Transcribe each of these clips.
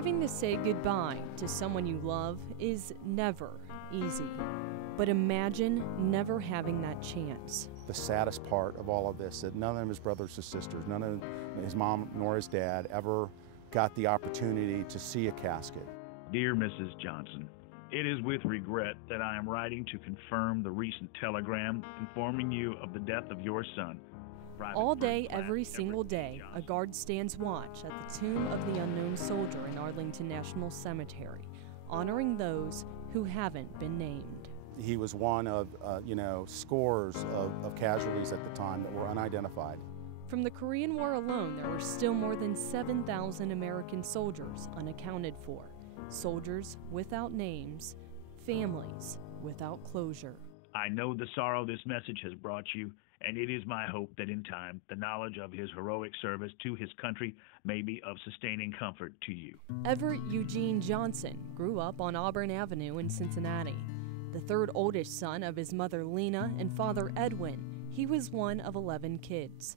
Having to say goodbye to someone you love is never easy. But imagine never having that chance. The saddest part of all of this, that none of his brothers or sisters, none of his mom nor his dad ever got the opportunity to see a casket. Dear Mrs. Johnson, it is with regret that I am writing to confirm the recent telegram informing you of the death of your son. All day, every single day, a guard stands watch at the tomb of the unknown soldier in Arlington National Cemetery, honoring those who haven't been named. He was one of, scores of casualties at the time that were unidentified. From the Korean War alone, there were still more than 7,000 American soldiers unaccounted for. Soldiers without names, families without closure. I know the sorrow this message has brought you, and it is my hope that in time, the knowledge of his heroic service to his country may be of sustaining comfort to you. Everett Eugene Johnson grew up on Auburn Avenue in Cincinnati. The third oldest son of his mother Lena and father Edwin, he was one of 11 kids.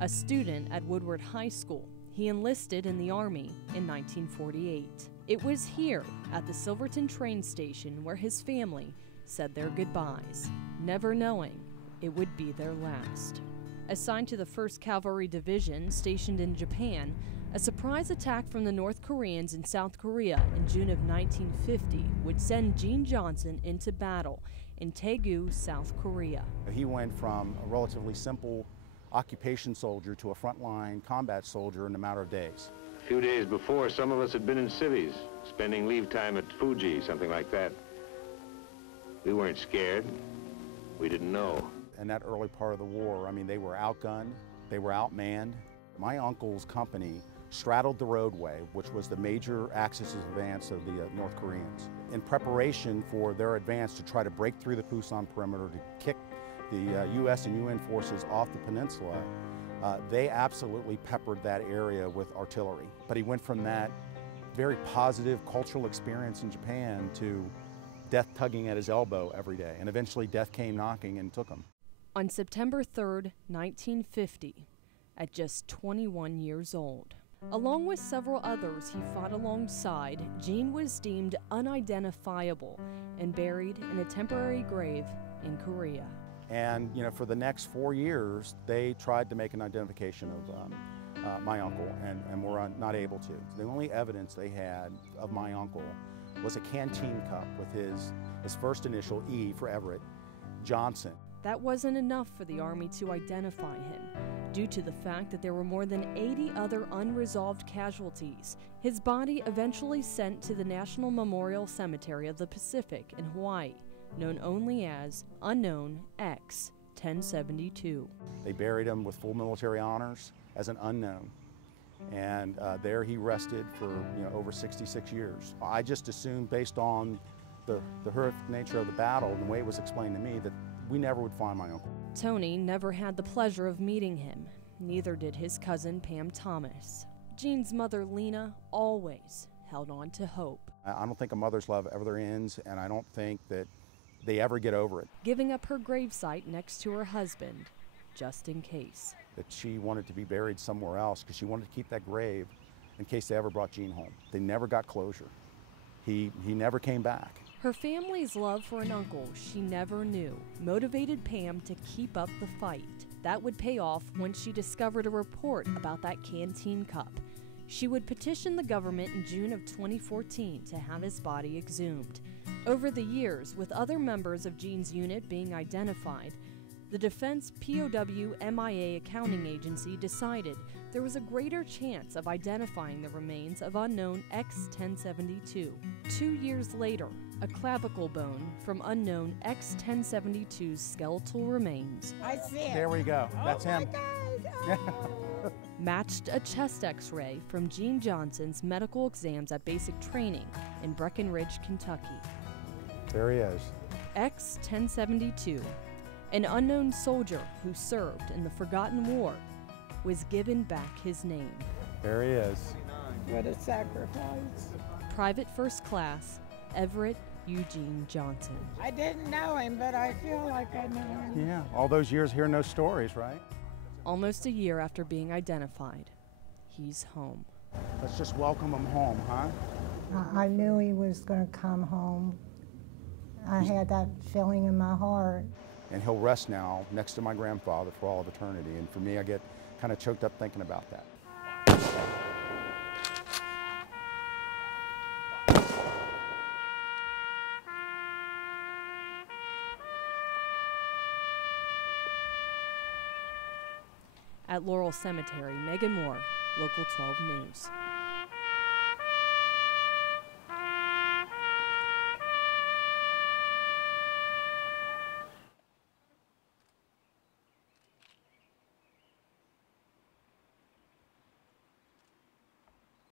A student at Woodward High School, he enlisted in the Army in 1948. It was here at the Silverton train station where his family said their goodbyes, never knowing it would be their last. Assigned to the 1st Cavalry Division stationed in Japan, a surprise attack from the North Koreans in South Korea in June of 1950 would send Gene Johnson into battle in Daegu, South Korea. He went from a relatively simple occupation soldier to a frontline combat soldier in a matter of days. A few days before, some of us had been in cities, spending leave time at Fuji, something like that. We weren't scared. We didn't know. In that early part of the war, I mean, they were outgunned, they were outmanned. My uncle's company straddled the roadway, which was the major Axis advance of the North Koreans. In preparation for their advance to try to break through the Pusan perimeter to kick the U.S. and UN forces off the peninsula, they absolutely peppered that area with artillery. But he went from that very positive cultural experience in Japan to death tugging at his elbow every day, and eventually death came knocking and took him. On September 3rd, 1950, at just 21 years old. Along with several others he fought alongside, Gene was deemed unidentifiable and buried in a temporary grave in Korea. And for the next 4 years, they tried to make an identification of my uncle and were not able to. The only evidence they had of my uncle was a canteen cup with his first initial, E for Everett, Johnson. That wasn't enough for the Army to identify him. Due to the fact that there were more than 80 other unresolved casualties, his body eventually sent to the National Memorial Cemetery of the Pacific in Hawaii, known only as Unknown X 1072. They buried him with full military honors as an unknown. And there he rested for over 66 years. I just assumed, based on the horrific nature of the battle and the way it was explained to me, that we never would find my uncle. Tony never had the pleasure of meeting him. Neither did his cousin Pam Thomas. Gene's mother Lena always held on to hope. I don't think a mother's love ever ends, and I don't think that they ever get over it. Giving up her gravesite next to her husband, just in case. That she wanted to be buried somewhere else because she wanted to keep that grave in case they ever brought Gene home. They never got closure. He never came back. Her family's love for an uncle she never knew motivated Pam to keep up the fight. That would pay off once she discovered a report about that canteen cup. She would petition the government in June of 2014 to have his body exhumed. Over the years, with other members of Gene's unit being identified, the Defense POW MIA Accounting Agency decided there was a greater chance of identifying the remains of unknown X-1072. 2 years later, a clavicle bone from unknown X-1072's skeletal remains. I see it. There we go. That's him. Oh. Matched a chest x-ray from Gene Johnson's medical exams at basic training in Breckenridge, Kentucky. There he is. X-1072, an unknown soldier who served in the Forgotten War, was given back his name. There he is. What a sacrifice. Private First Class Everett Eugene Johnson. I didn't know him, but I feel like I know him. Yeah, all those years hearing those stories, right? Almost a year after being identified, he's home. Let's just welcome him home, huh? I knew he was going to come home. I had that feeling in my heart. And he'll rest now next to my grandfather for all of eternity. And for me, I get kind of choked up thinking about that. At Laurel Cemetery, Megan Moore, Local 12 News.